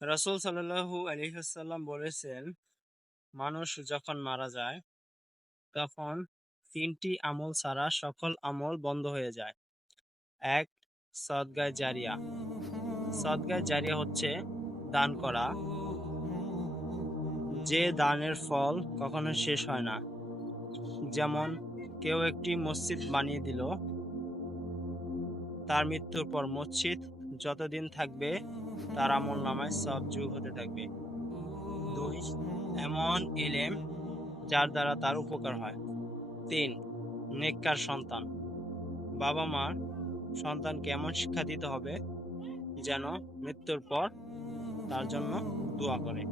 রাসূল সাল্লাল্লাহু আলাইহি ওয়াসাল্লাম বলেছেন, মানুষ যখন মারা যায়, তখন তিনটি আমল ছাড়া সকল আমল বন্ধ হয়ে যায়। এক, সদগায় জারিয়া। সদগায় জারিয়া হচ্ছে দান করা। যে দানের ফল কখনো শেষ হয় না। যেমন কেউ একটি মসজিদ বানিয়ে দিল, তার মৃত্যুর পর মসজিদ যতদিন থাকবে তার আমল নামায় সব যুগ হতে থাকবে। দুই, এমন এলেম যার দ্বারা তার উপকার হয়। তিন, নেককার সন্তান। বাবা মার সন্তানকে এমন শিক্ষা দিতে হবে যেন মৃত্যুর পর তার জন্য দোয়া করে।